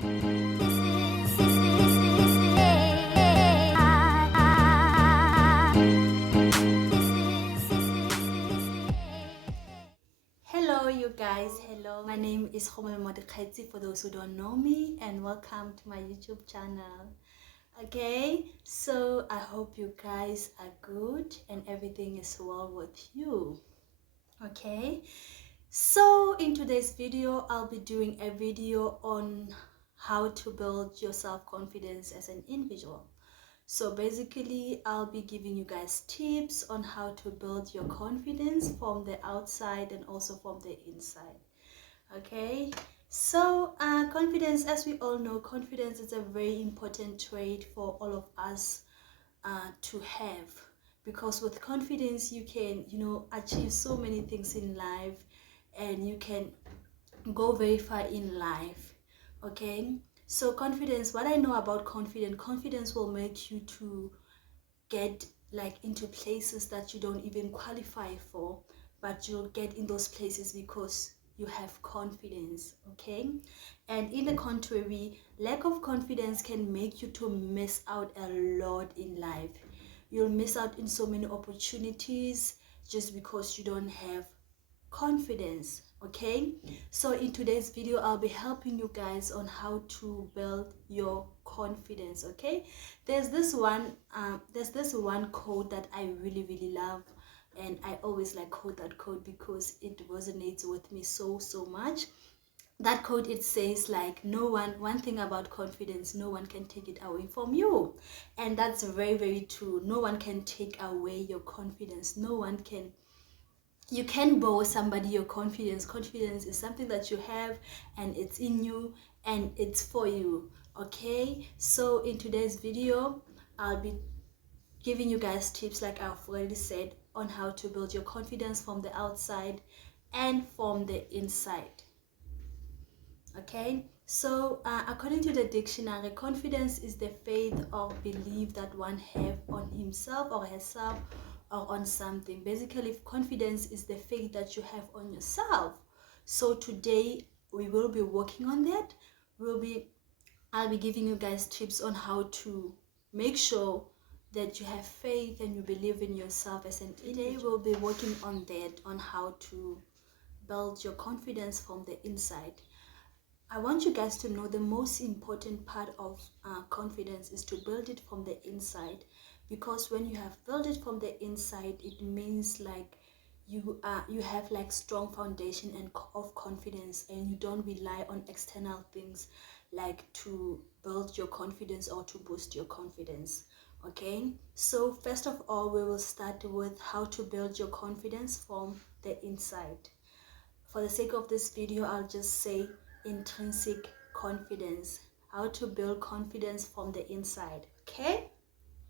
Hello you guys, hello, my name is for those who don't know me, and welcome to my YouTube channel. Okay, so I hope you guys are good and everything is well with you. Okay, so in today's video I'll be doing a video on how to build your self-confidence as an individual. So basically I'll be giving you guys tips on how to build your confidence from the outside and also from the inside. Okay, so confidence, as we all know, confidence is a very important trait for all of us to have, because with confidence you can achieve so many things in life, and you can go very far in life. Okay, so confidence, what I know about confidence will make you to get like into places that you don't even qualify for, but you'll get in those places because you have confidence. Okay, and in the contrary, lack of confidence can make you to miss out a lot in life. You'll miss out in so many opportunities just because you don't have confidence. Okay, so in today's video I'll be helping you guys on how to build your confidence. Okay, there's this one quote that I really love, and I always like quote that quote because it resonates with me so much. That quote, it says like, one thing about confidence, no one can take it away from you. And that's very true. No one can take away your confidence. No one can. You can borrow somebody your confidence. Confidence is something that you have, and it's in you, and it's for you. Okay, so in today's video I'll be giving you guys tips, like I've already said, on how to build your confidence from the outside and from the inside. Okay, so according to the dictionary, confidence is the faith or belief that one have on himself or herself or on something. Basically, confidence is the faith that you have on yourself. So today we will be working on that. I'll be giving you guys tips on how to make sure that you have faith and you believe in yourself as an individual. Today we'll be working on that, on how to build your confidence from the inside. I want you guys to know the most important part of confidence is to build it from the inside, because when you have built it from the inside, it means like you have like strong foundation and of confidence, and you don't rely on external things like to build your confidence or to boost your confidence. Okay, so first of all, we will start with how to build your confidence from the inside. For the sake of this video, I'll just say intrinsic confidence, how to build confidence from the inside. Okay,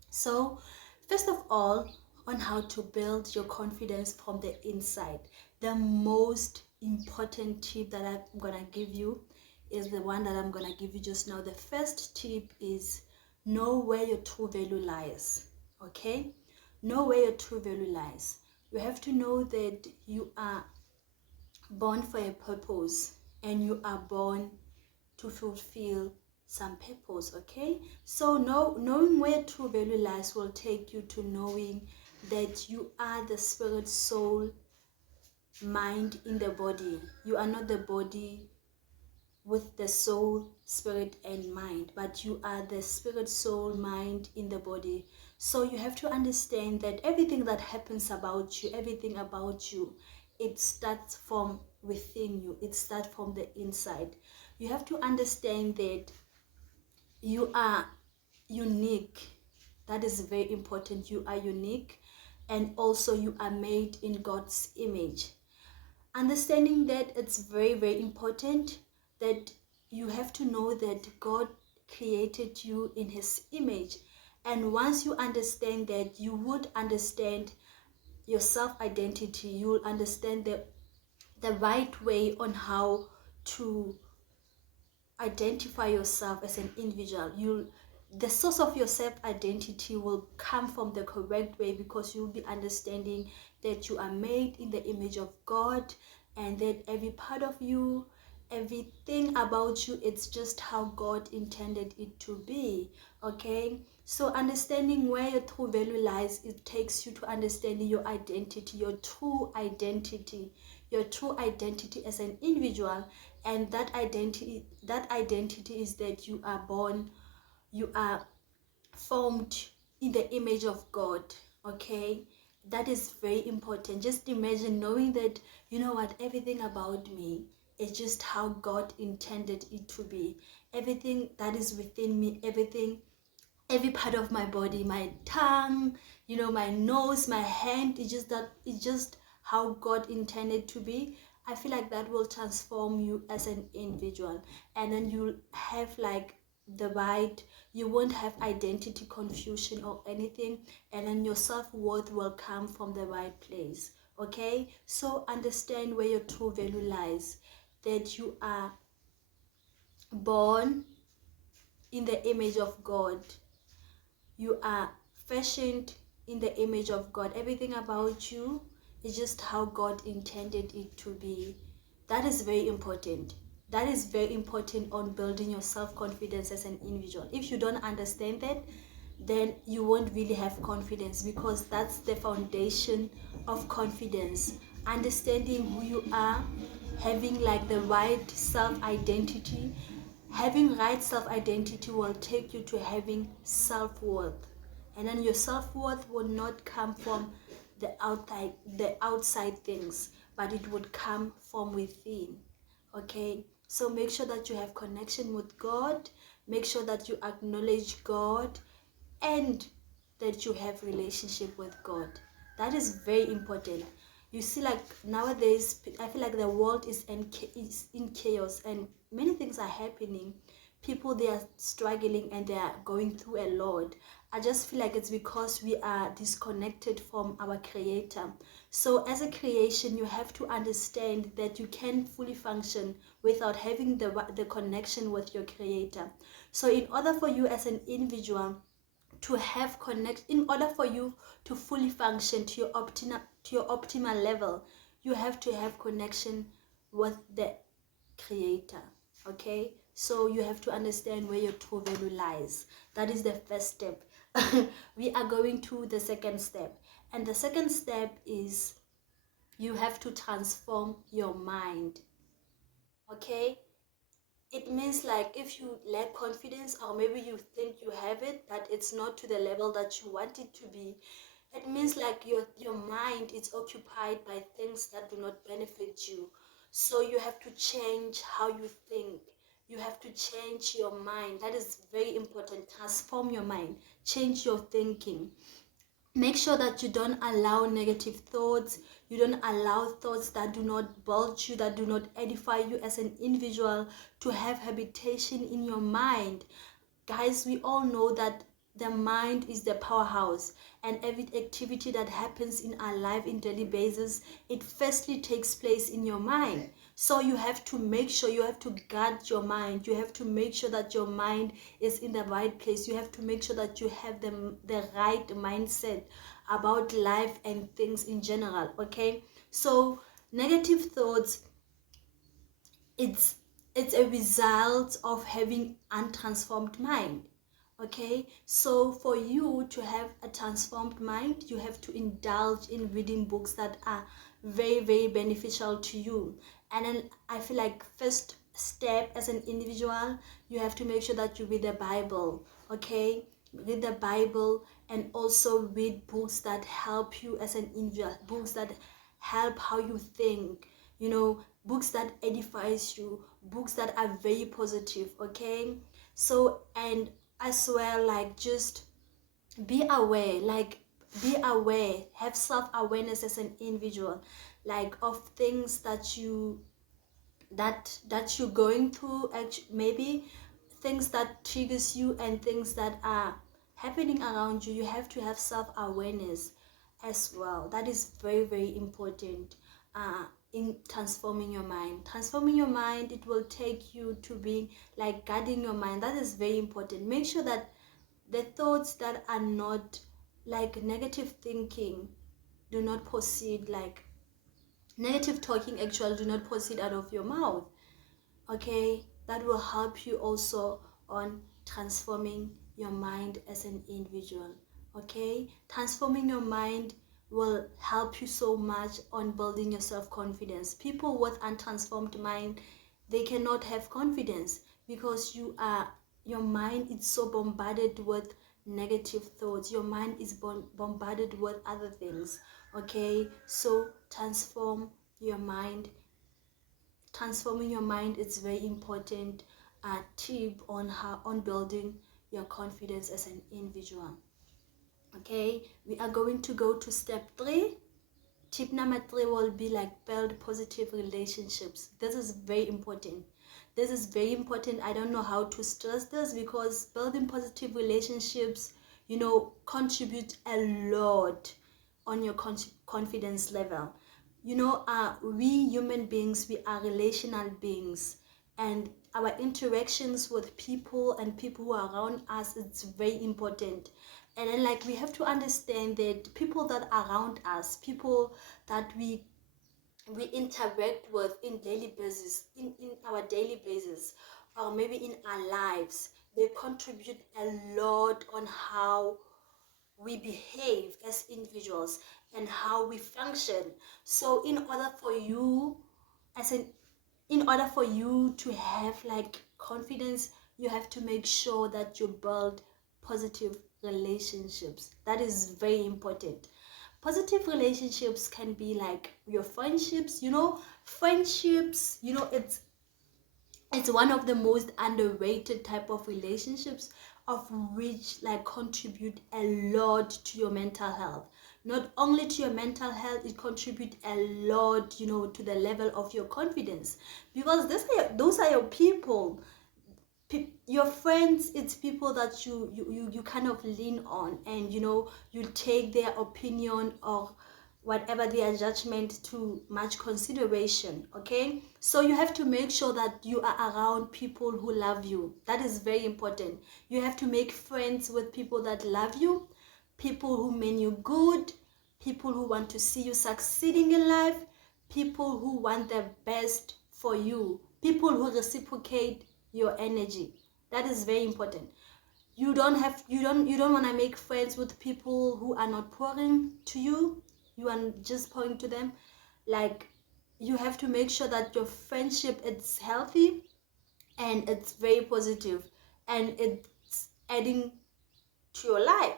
so first of all, on how to build your confidence from the inside, the most important tip that I'm gonna give you is the one that I'm gonna give you just now. The first tip is know where your true value lies. Okay, know where your true value lies. You have to know that you are born for a purpose, and you are born to fulfill some purpose. Okay, so knowing where true value lies will take you to knowing that you are the spirit, soul, mind in the body. You are not the body with the soul, spirit and mind, but you are the spirit, soul, mind in the body. So you have to understand that everything that happens about you, everything about you, it starts from within you. It starts from the inside. You have to understand that you are unique. That is very important. You are unique, and also you are made in God's image. Understanding that, it's very important that you have to know that God created you in his image. And once you understand that, you would understand your self-identity. You will understand the right way on how to identify yourself as an individual. The source of your self-identity will come from the correct way, because you'll be understanding that you are made in the image of God, and that every part of you, everything about you, it's just how God intended it to be. Okay, so understanding where your true value lies, it takes you to understanding your identity, your true identity as an individual. And that identity is that you are born, you are formed in the image of God. Okay, that is very important. Just imagine knowing that, you know what, everything about me is just how God intended it to be. Everything that is within me, every part of my body, my tongue, you know, my nose, my hand, it's just how God intended to be. I feel like that will transform you as an individual. And then you'll have like the right, you won't have identity confusion or anything. And then your self-worth will come from the right place. Okay, so understand where your true value lies, that you are born in the image of God. You are fashioned in the image of God. Everything about you is just how God intended it to be. That is very important. That is very important on building your self-confidence as an individual. If you don't understand that, then you won't really have confidence, because that's the foundation of confidence. Understanding who you are, having like the right self-identity. Having right self-identity will take you to having self-worth. And then your self-worth will not come from the outside things, but it would come from within. Okay, so make sure that you have connection with God, make sure that you acknowledge God, and that you have relationship with God. That is very important. You see, like nowadays, I feel like the world is in chaos, and many things are happening. People, they are struggling and they are going through a lot. I just feel like it's because we are disconnected from our Creator. So as a creation, you have to understand that you can fully function without having the connection with your Creator. So in order for you as an individual to have connect, in order for you to fully function to your optimal level, you have to have connection with the Creator. Okay, so you have to understand where your true value lies. That is the first step. We are going to the second step, and the second step is you have to transform your mind. Okay, it means like if you lack confidence, or maybe you think you have it but it's not to the level that you want it to be, it means like your mind is occupied by things that do not benefit you. So you have to change how you think. You have to change your mind. That is very important. Transform your mind, change your thinking. Make sure that you don't allow negative thoughts. You don't allow thoughts that do not build you, that do not edify you as an individual, to have habitation in your mind. Guys, we all know that the mind is the powerhouse, and every activity that happens in our life in daily basis, it firstly takes place in your mind. So you have to make sure, you have to guard your mind. You have to make sure that your mind is in the right place. You have to make sure that you have the right mindset about life and things in general. Okay, so negative thoughts, it's a result of having untransformed mind. Okay, so for you to have a transformed mind, you have to indulge in reading books that are very, very beneficial to you. And then I feel like first step as an individual, you have to make sure that you read the Bible. Okay, read the Bible, and also read books that help you as an individual, books that help how you think, you know, books that edifies you, books that are very positive. Okay, so, and as well, like just be aware, have self-awareness as an individual, like of things that you're going through, maybe things that triggers you and things that are happening around you. You have to have self-awareness as well. That is very, very important in transforming your mind. Transforming your mind, it will take you to be like guarding your mind. That is very important. Make sure that the thoughts that are not like negative thinking do not proceed, like negative talking actually do not proceed out of your mouth. okay? That will help you also on transforming your mind as an individual, okay? Transforming your mind will help you so much on building your self-confidence. People with untransformed mind, they cannot have confidence because your mind is so bombarded with negative thoughts. Your mind is bombarded with other things, okay? So your mind transforming your mind is very important tip on building your confidence as an individual. Okay, we are going to go to step 3. Tip number 3 will be like build positive relationships. This is very important. This is very important. I don't know how to stress this because building positive relationships, contribute a lot on your confidence level. We human beings, we are relational beings, and our interactions with people and people who are around us, it's very important. And then like we have to understand that people that are around us, people that we interact with in daily basis, in our daily basis, or maybe in our lives, they contribute a lot on how we behave as individuals and how we function. So as an in order for you to have like confidence, you have to make sure that you build positive relationships. That is very important. Positive relationships can be like your friendships. Friendships, it's one of the most underrated type of relationships, of which like contribute a lot to your mental health. Not only to your mental health, it contributes a lot, to the level of your confidence, because those are your people. Your friends, it's people that you kind of lean on, and you take their opinion or whatever their judgment to much consideration, okay? So you have to make sure that you are around people who love you. That is very important. You have to make friends with people that love you, people who mean you good, people who want to see you succeeding in life, people who want the best for you, people who reciprocate your energy. That is very important. You don't want to make friends with people who are not pouring to you. You are just pouring to them. Like, you have to make sure that your friendship is healthy and it's very positive and it's adding to your life.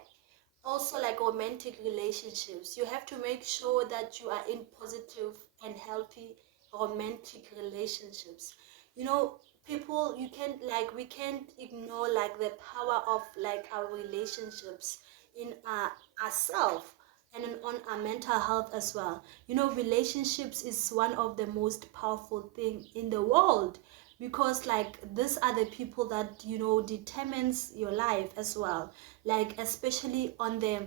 Also, like romantic relationships, you have to make sure that you are in positive and healthy romantic relationships. People, we can't ignore like the power of like our relationships in ourselves and on our mental health as well. Relationships is one of the most powerful thing in the world, because like these are the people that determines your life as well, like especially on the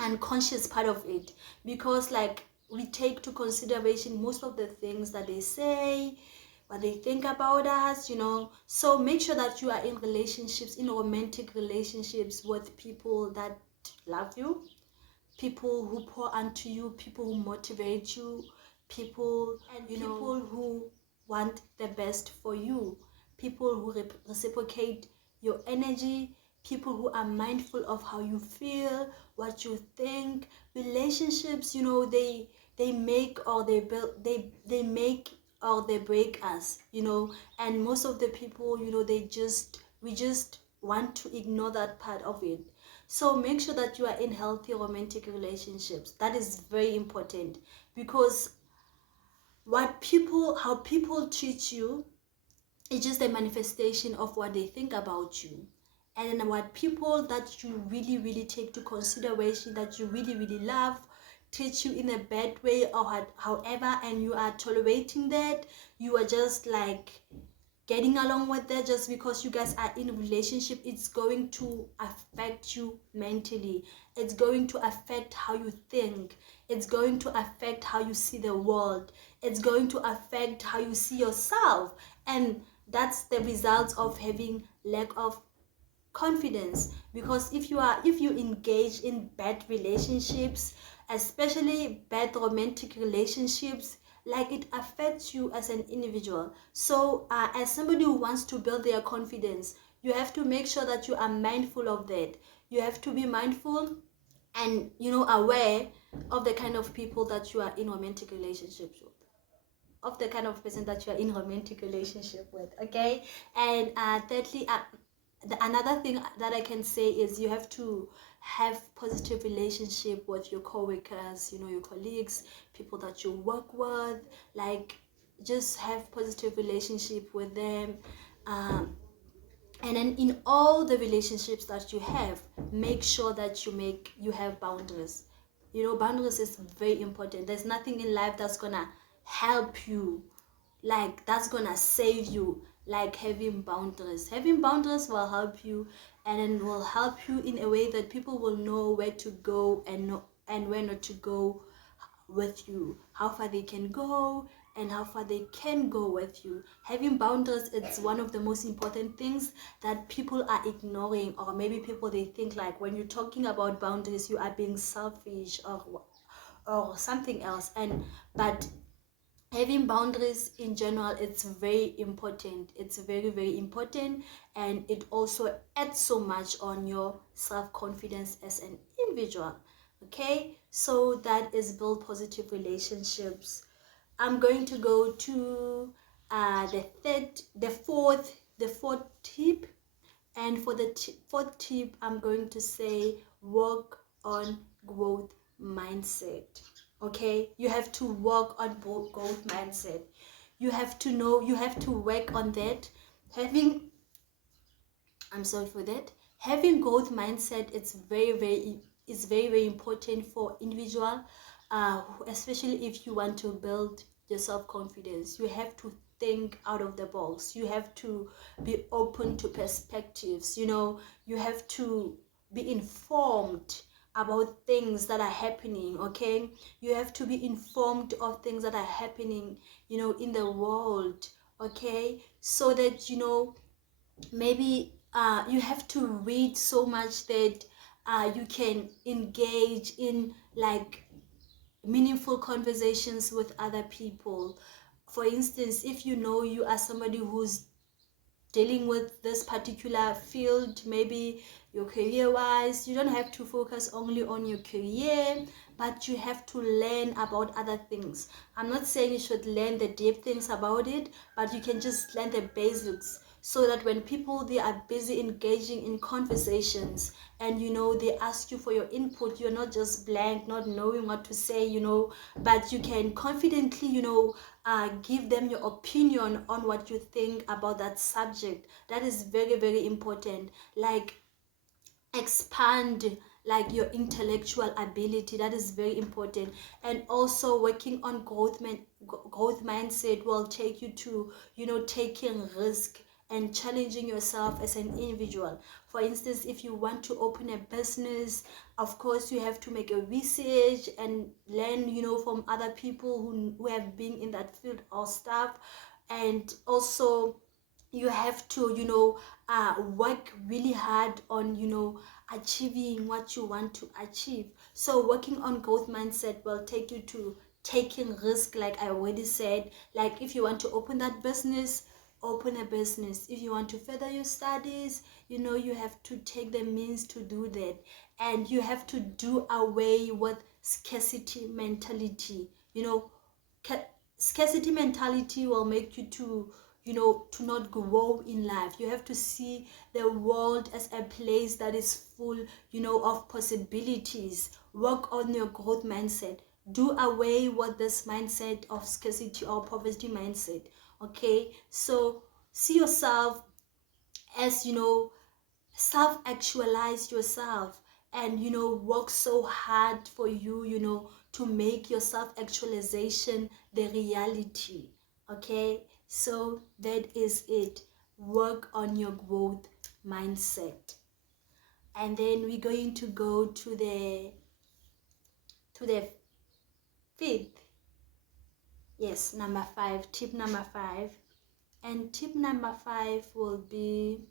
unconscious part of it, because like we take to consideration most of the things that they say, what they think about us. So make sure that you are in relationships, in romantic relationships, with people that love you, people who pour onto you, people who motivate you, people and people who want the best for you, people who reciprocate your energy, people who are mindful of how you feel, what you think. Relationships, they make or they build, they make or they break us, and most of the people, we just want to ignore that part of it. So make sure that you are in healthy romantic relationships. That is very important, because how people treat you is just a manifestation of what they think about you. And then what people that you really, really take to consideration, that you really, really love, treat you in a bad way or however, and you are tolerating that, you are just like getting along with that just because you guys are in a relationship, it's going to affect you mentally. It's going to affect how you think. It's going to affect how you see the world. It's going to affect how you see yourself. And that's the result of having lack of confidence. Because if you engage in bad relationships, especially bad romantic relationships, like it affects you as an individual. So as somebody who wants to build their confidence, you have to make sure that you are mindful of that. You have to be mindful and aware of the kind of people that you are in romantic relationships with, of the kind of person that you are in romantic relationship with. Okay. And thirdly, another thing that I can say is you have to have positive relationship with your co-workers, your colleagues, people that you work with. Like, just have positive relationship with them. And then in all the relationships that you have, make sure that you have boundaries. Boundaries is very important. There's nothing in life that's gonna help you, like that's gonna save you, like having boundaries will help you, and then will help you in a way that people will know where to go and where not to go with you, how far they can go and how far they can go with you. Having boundaries, it's one of the most important things that people are ignoring, or maybe people, they think like when you're talking about boundaries you are being selfish or something else. And but having boundaries in general, it's very important. It's very, very important, and it also adds so much on your self-confidence as an individual. Okay, so that is build positive relationships. I'm going to go to the fourth tip. And for the fourth tip, I'm going to say work on growth mindset. Okay, you have to work on growth mindset. You have to know, you have to work on that. I'm sorry for that. Having growth mindset, it's very important for individual, especially if you want to build your self-confidence. You have to think out of the box. You have to be open to perspectives. You have to be informed about things that are happening. Okay, you have to be informed of things that are happening in the world. Okay, so that maybe you have to read so much that you can engage in like meaningful conversations with other people. For instance, if you are somebody who's dealing with this particular field, maybe your career wise, you don't have to focus only on your career, but you have to learn about other things. I'm not saying you should learn the deep things about it, but you can just learn the basics, so that when people, they are busy engaging in conversations and they ask you for your input, you're not just blank, not knowing what to say, but you can confidently give them your opinion on what you think about that subject. That is very, very important. Like, expand like your intellectual ability. That is very important. And also working on growth mindset will take you to taking risk and challenging yourself as an individual. For instance, if you want to open a business, of course you have to make a research and learn from other people who have been in that field or stuff. And also you have to work really hard on achieving what you want to achieve. So working on growth mindset will take you to taking risk, like I already said. Like, if you want to open that business, open a business. If you want to further your studies, you have to take the means to do that. And you have to do away with scarcity mentality. Scarcity mentality will make you to not grow in life. You have to see the world as a place that is full of possibilities. Work on your growth mindset. Do away with this mindset of scarcity or poverty mindset. Okay, so see yourself as self-actualize yourself, and work so hard for you to make your self-actualization the reality. Okay, so that is it. Work on your growth mindset. And then we're going to go to the fifth, yes, number 5, tip number 5. And tip number 5 will be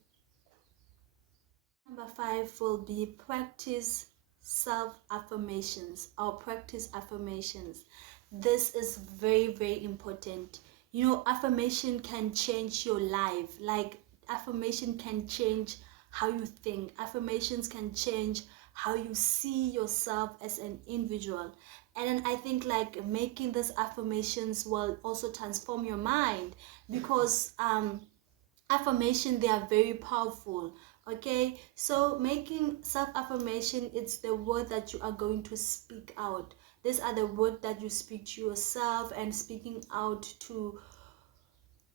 practice self affirmations, or practice affirmations. this is very, very important. You know, affirmation can change your life. Like, affirmation can change how you think. Affirmations can change how you see yourself as an individual. And then I think like making these affirmations will also transform your mind, because affirmation, they are very powerful. Okay, so making self-affirmation, it's the word that you are going to speak out. These are the words that you speak to yourself, and speaking out to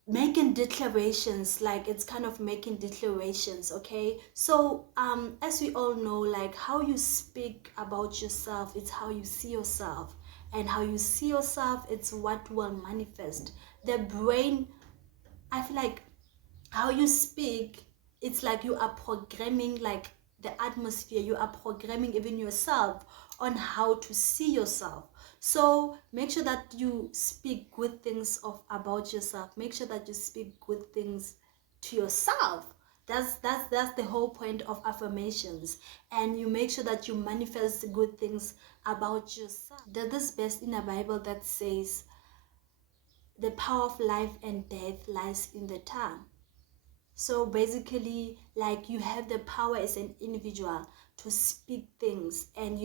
making declarations, like it's kind of making declarations. Okay, so as we all know, like how you speak about yourself, it's how you see yourself, and how you see yourself, it's what will manifest. The brain, I feel like how you speak, it's like you are programming like the atmosphere, you are programming even yourself on how to see yourself. So make sure that you speak good things of about yourself. Make sure that you speak good things to yourself. That's the whole point of affirmations. And you make sure that you manifest good things about yourself. There's this verse in the Bible that says the power of life and death lies in the tongue. So basically, like you have the power as an individual to speak things, and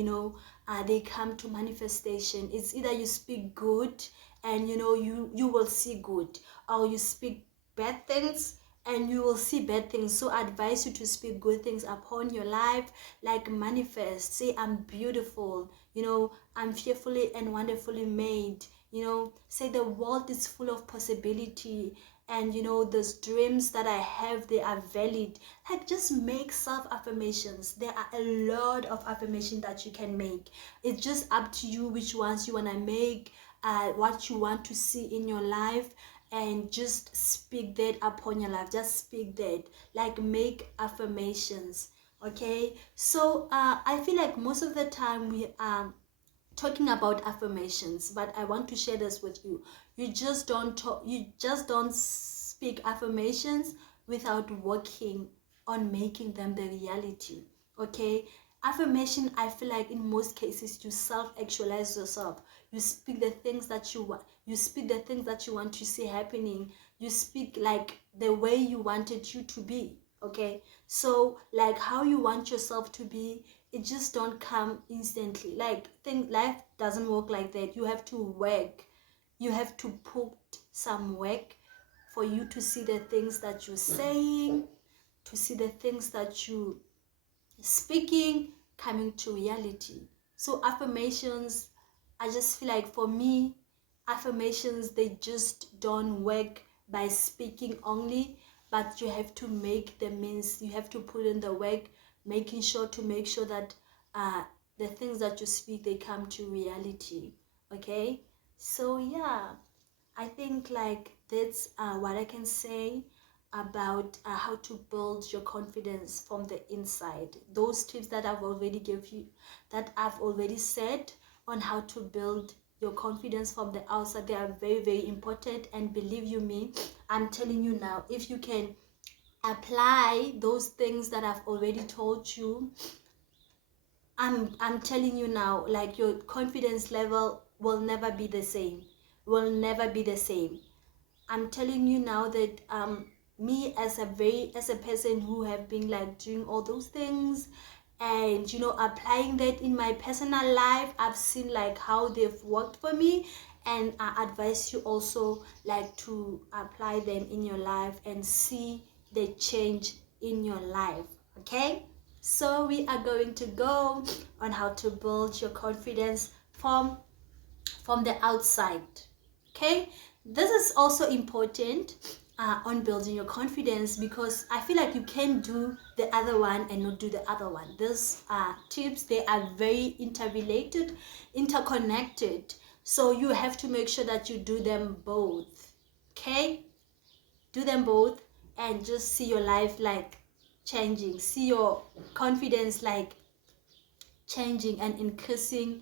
they come to manifestation. It's either you speak good, and you will see good, or you speak bad things and you will see bad things. So I advise you to speak good things upon your life, like manifest. Say, I'm beautiful, I'm fearfully and wonderfully made. Say the world is full of possibility, and those dreams that I have, they are valid. Like, just make self-affirmations. There are a lot of affirmation that you can make. It's just up to you which ones you want to make, what you want to see in your life, and just speak that upon your life. Just speak that, like make affirmations. Okay, so I feel like most of the time we are talking about affirmations, but I want to share this with you. You just don't speak affirmations without working on making them the reality. Okay, affirmation, I feel like in most cases you self-actualize yourself. You speak the things that you want. You speak the things that you want to see happening. You speak like the way you wanted you to be. Okay, so like how you want yourself to be, it just don't come instantly. Like, think life doesn't work like that. You have to work. You have to put some work for you to see the things that you're saying, to see the things that you speaking coming to reality. So affirmations, I just feel like for me, affirmations, they just don't work by speaking only, but you have to make the means. You have to put in the work, make sure that the things that you speak, they come to reality. Okay, so yeah, I think like that's what I can say about how to build your confidence from the inside. Those tips that I've already give you, that I've already said on how to build your confidence from the outside, they are very, very important. And believe you me, I'm telling you now, if you can apply those things that I've already told you, I'm telling you now, like your confidence level will never be the same. Will never be the same. I'm telling you now that me as a person who have been like doing all those things, and applying that in my personal life, I've seen like how they've worked for me, and I advise you also like to apply them in your life and see the change in your life. Okay, so we are going to go on how to build your confidence from the outside. Okay, this is also important on building your confidence, because I feel like you can do the other one and not do the other one. These tips, they are very interrelated, interconnected, so you have to make sure that you do them both. Okay, do them both, and just see your life like changing, see your confidence like changing and increasing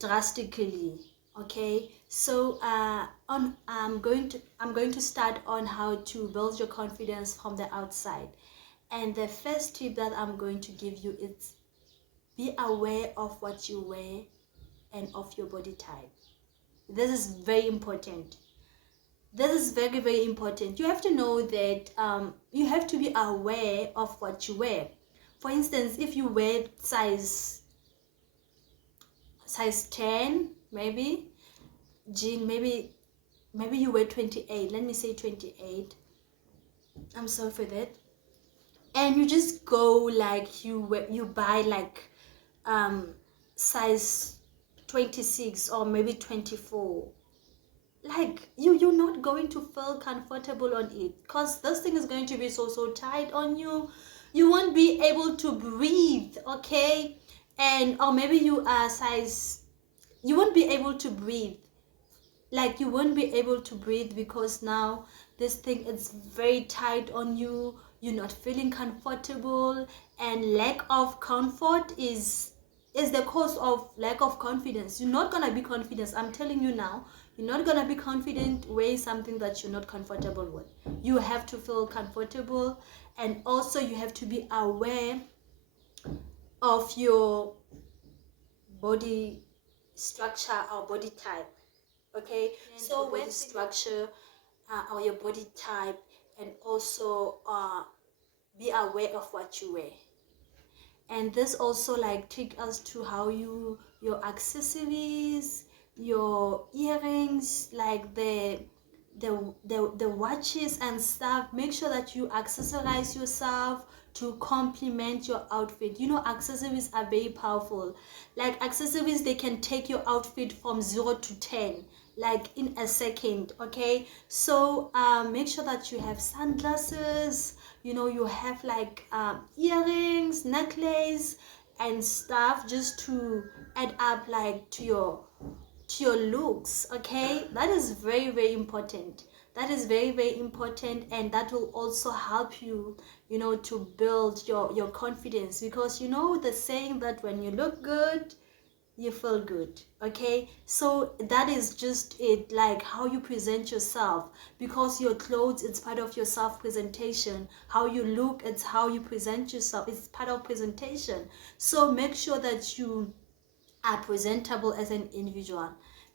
drastically. Okay, so I'm going to start on how to build your confidence from the outside. And the first tip that I'm going to give you is be aware of what you wear and of your body type. This is very important. This is very, very important. You have to know that you have to be aware of what you wear. For instance, if you wear size 10, maybe jean, maybe you wear 28, let me say 28, I'm sorry for that, and you just go like you buy like size 26 or maybe 24, like you're not going to feel comfortable on it, because this thing is going to be so tight on you. You won't be able to breathe, okay? And or maybe you won't be able to breathe, like you won't be able to breathe because now this thing is very tight on you. You're not feeling comfortable, and lack of comfort is the cause of lack of confidence. You're not gonna be confident, I'm telling you now. You're not gonna be confident wearing something that you're not comfortable with. You have to feel comfortable, and also you have to be aware of your body structure or body type, okay? So body structure or your body type, and also be aware of what you wear. And this also like take us to how your accessories, your earrings, like the watches and stuff. Make sure that you accessorize yourself to complement your outfit. You know, accessories are very powerful. Like accessories, they can take your outfit from 0 to 10 like in a second, okay? So make sure that you have sunglasses, you know, you have like earrings, necklace and stuff, just to add up like to your looks, okay? That is very, very important. That is very, very important, and that will also help you, you know, to build your confidence, because you know the saying that when you look good, you feel good, okay? So that is just it, like how you present yourself, because your clothes, it's part of your self presentation. How you look, it's how you present yourself, it's part of presentation. So make sure that you are presentable as an individual.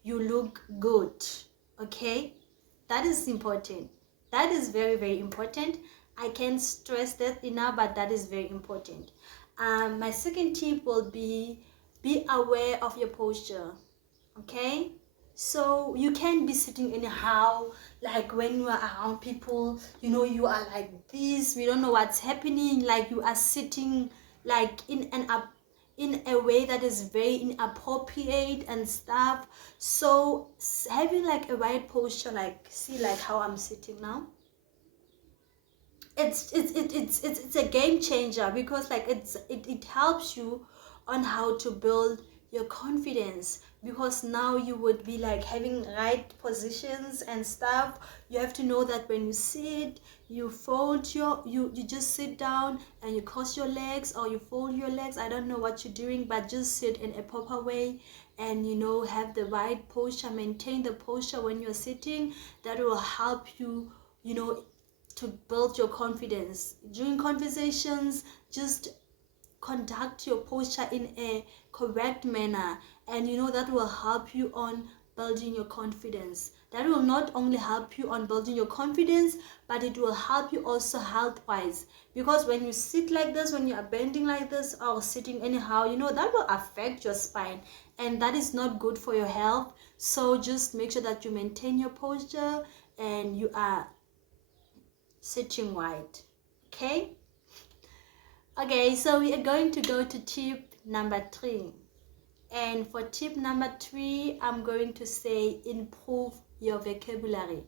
You look good, okay? That is important. That is very, very important. I can't stress that enough, but that is very important. My second tip will be aware of your posture, okay? So you can't be sitting anyhow, like when you are around people, you know, you are like this, we don't know what's happening, like you are sitting like in a way that is very inappropriate and stuff. So having like a right posture, like see like how I'm sitting now, it's a game changer, because like it helps you on how to build your confidence, because now you would be like having right positions and stuff. You have to know that when you sit, you fold you just sit down and you cross your legs, or you fold your legs. I don't know what you're doing, but just sit in a proper way, and you know, have the right posture, maintain the posture when you're sitting. That will help you, you know, to build your confidence. During conversations, just conduct your posture in a correct manner, and you know, that will help you on building your confidence. That will not only help you on building your confidence, but it will help you also health wise, because when you sit like this, when you are bending like this or sitting anyhow, you know, that will affect your spine, and that is not good for your health. So just make sure that you maintain your posture and you are sitting right, okay? Okay, so we are going to go to tip number 3. And for tip number 3, I'm going to say improve your vocabulary.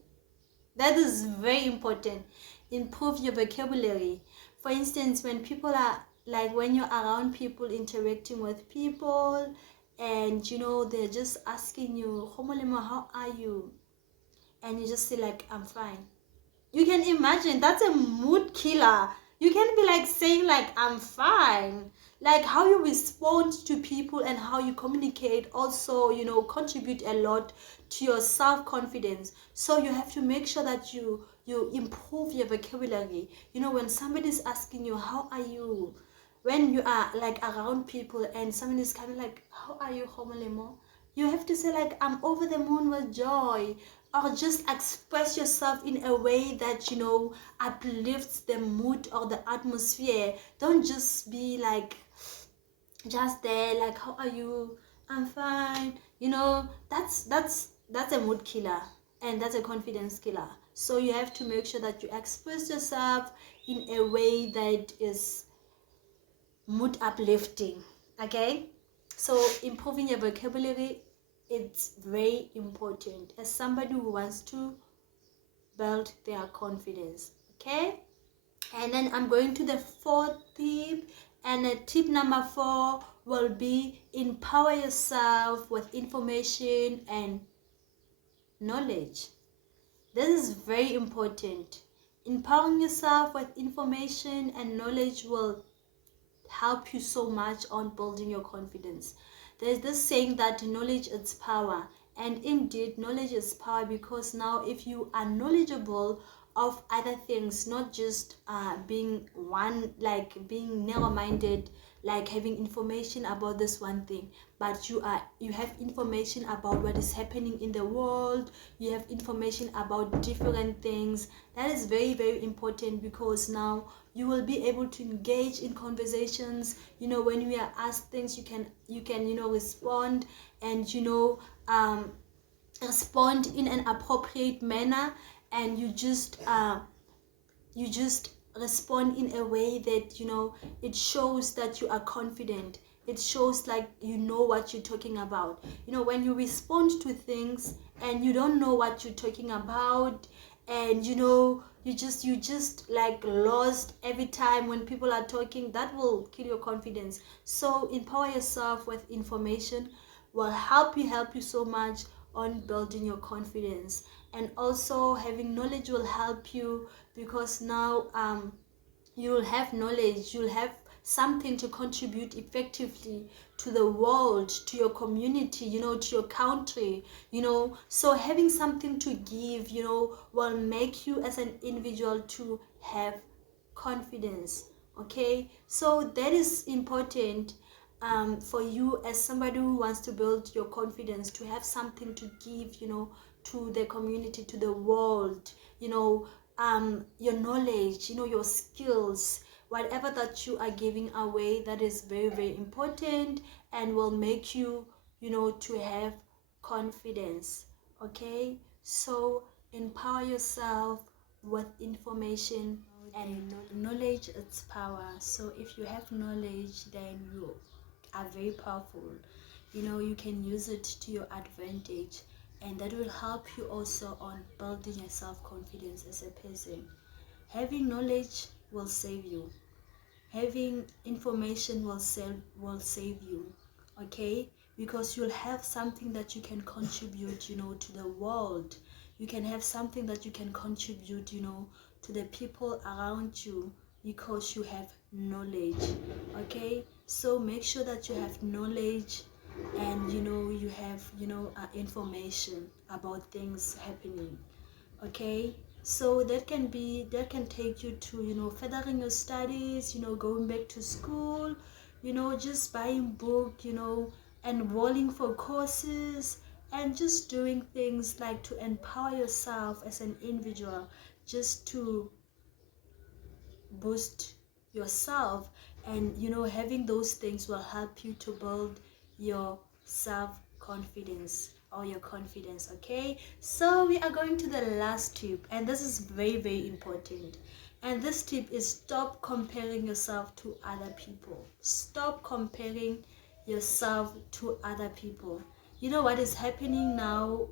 That is very important. Improve your vocabulary. For instance, when people are like, when you're around people, interacting with people, and you know, they're just asking you, "Homolemo, how are you?" And you just say like, "I'm fine." You can imagine, that's a mood killer. You can be like saying like, "I'm fine." Like how you respond to people and how you communicate also, you know, contribute a lot to your self-confidence. So you have to make sure that you improve your vocabulary. You know, when somebody's asking you, "How are you?" When you are like around people and somebody's kind of like, "How are you, Homolemo?" You have to say like, I'm over the moon with joy, or just express yourself in a way that, you know, uplifts the mood or the atmosphere. Don't just be like just there like, how are you? I'm fine. You know, that's a mood killer, and that's a confidence killer. So you have to make sure that you express yourself in a way that is mood uplifting. Okay, so improving your vocabulary, it's very important as somebody who wants to build their confidence. Okay, and then I'm going to the fourth tip, and tip number 4 will be empower yourself with information and knowledge. This is very important. Empowering yourself with information and knowledge will help you so much on building your confidence. There's this saying that knowledge is power, and indeed knowledge is power, because now if you are knowledgeable of other things, not just being one, like being narrow-minded, like having information about this one thing, but you have information about what is happening in the world, you have information about different things. That is very, very important, because now you will be able to engage in conversations. You know, when we are asked things, you can you know, respond, and you know, respond in an appropriate manner, and you just respond in a way that, you know, it shows that you are confident. It shows like you know what you're talking about. You know, when you respond to things and you don't know what you're talking about, and you know, you just like lost every time when people are talking, that will kill your confidence. So empower yourself with information will help you so much on building your confidence. And also having knowledge will help you, because now you'll have knowledge, you'll have something to contribute effectively to the world, to your community, you know, to your country, you know. So having something to give, you know, will make you as an individual to have confidence. Okay, so that is important for you as somebody who wants to build your confidence, to have something to give, you know, to the community, to the world, you know, your knowledge, you know, your skills, whatever that you are giving away, that is very, very important, and will make you, you know, to have confidence. Okay, so empower yourself with information, and knowledge is power. So if you have knowledge, then you are very powerful. You know, you can use it to your advantage, and that will help you also on building your self-confidence as a person. Having knowledge will save you. Having information will save you. Okay, because you'll have something that you can contribute, you know, to the world. You can have something that you can contribute, you know, to the people around you, because you have knowledge. Okay, so make sure that you have knowledge, and you know, you have, you know, information about things happening. Okay, so that can take you to, you know, furthering your studies, you know, going back to school, you know, just buying book, you know, enrolling for courses, and just doing things like to empower yourself as an individual, just to boost yourself. And you know, having those things will help you to build your self confidence, or your confidence. Okay, so we are going to the last tip, and this is very, very important. And this tip is, stop comparing yourself to other people. Stop comparing yourself to other people. You know what is happening now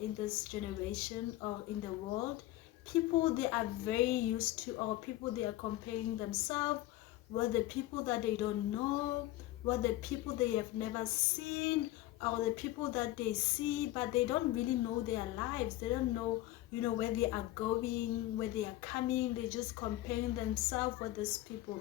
in this generation, or in the world? People, they are very used to, or people, they are comparing themselves with the people that they don't know, with the people they have never seen, or the people that they see, but they don't really know their lives. They don't know, you know, where they are going, where they are coming. They're just comparing themselves with these people.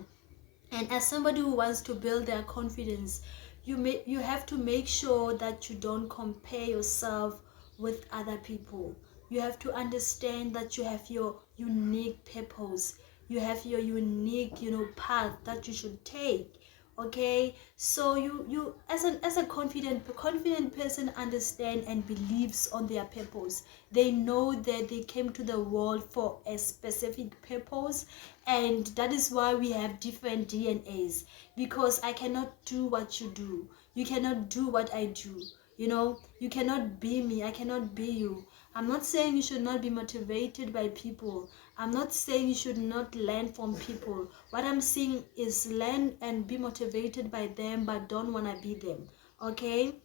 And as somebody who wants to build their confidence, you have to make sure that you don't compare yourself with other people. You have to understand that you have your unique purpose. You have your unique, you know, path that you should take. Okay, so you as a confident person understand and believes on their purpose. They know that they came to the world for a specific purpose, and that is why we have different DNAs. Because I cannot do what you do, you cannot do what I do, you know, you cannot be me, I cannot be you. I'm not saying you should not be motivated by people. I'm not saying you should not learn from people. What I'm saying is learn and be motivated by them, but don't want to be them. Okay?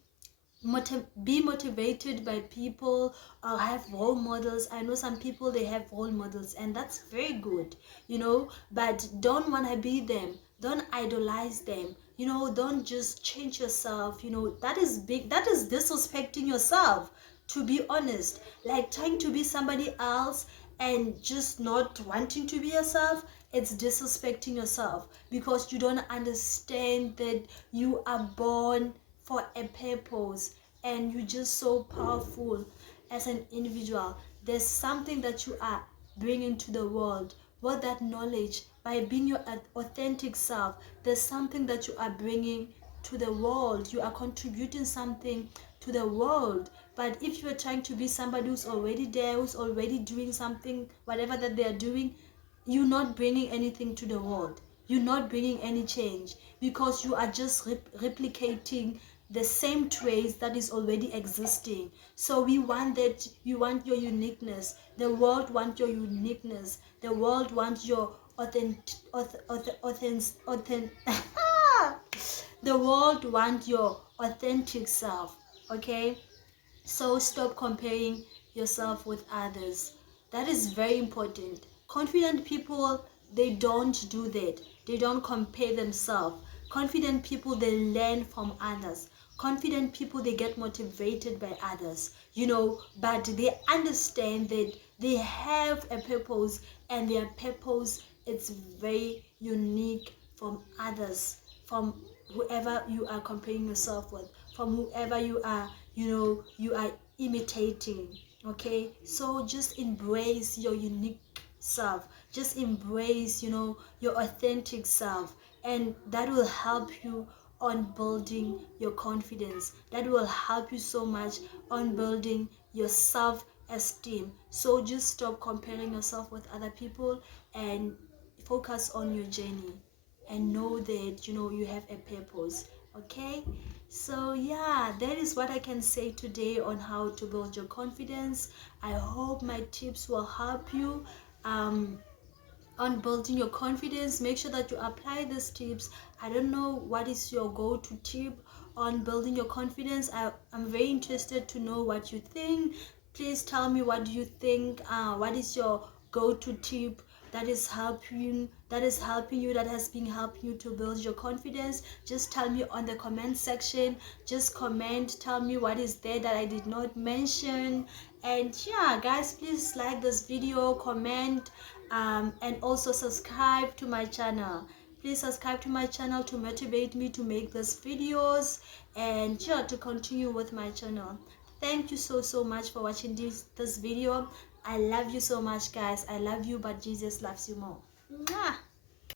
Be motivated by people or have role models. I know some people, they have role models, and that's very good, you know, but don't want to be them. Don't idolize them, you know. Don't just change yourself, you know. That is big, that is disrespecting yourself, to be honest. Like trying to be somebody else and just not wanting to be yourself, it's disrespecting yourself, because you don't understand that you are born for a purpose, and you're just so powerful as an individual. There's something that you are bringing to the world. What that knowledge, by being your authentic self, there's something that you are bringing to the world. You are contributing something to the world. But if you're trying to be somebody who's already there, who's already doing something, whatever that they are doing, you're not bringing anything to the world. You're not bringing any change, because you are just replicating the same traits that is already existing. So we want that. You want your uniqueness. The world wants your uniqueness. The world wants your the world wants your authentic self. Okay, so stop comparing yourself with others. That is very important. Confident people, they don't do that. They don't compare themselves. Confident people, they learn from others. Confident people, they get motivated by others, you know, but they understand that they have a purpose, and their purpose is very unique from others, from whoever you are comparing yourself with, from whoever you are, you know, you are imitating. Okay, so just embrace your unique self. Just embrace, you know, your authentic self, and that will help you on building your confidence. That will help you so much on building your self-esteem. So just stop comparing yourself with other people and focus on your journey, and know that, you know, you have a purpose. Okay, so yeah, that is what I can say today on how to build your confidence. I hope my tips will help you on building your confidence. Make sure that you apply these tips. I don't know what is your go-to tip on building your confidence. I'm very interested to know what you think. Please tell me, what do you think? What is your go-to tip that is helping you, that has been helping you to build your confidence? Just tell me on the comment section. Just comment, tell me what is there that I did not mention. And yeah, guys, please like this video, comment, and also subscribe to my channel. Please subscribe to my channel to motivate me to make these videos, and yeah, to continue with my channel. Thank you so much for watching this video. I love you so much, guys. I love you, but Jesus loves you more. Mwah!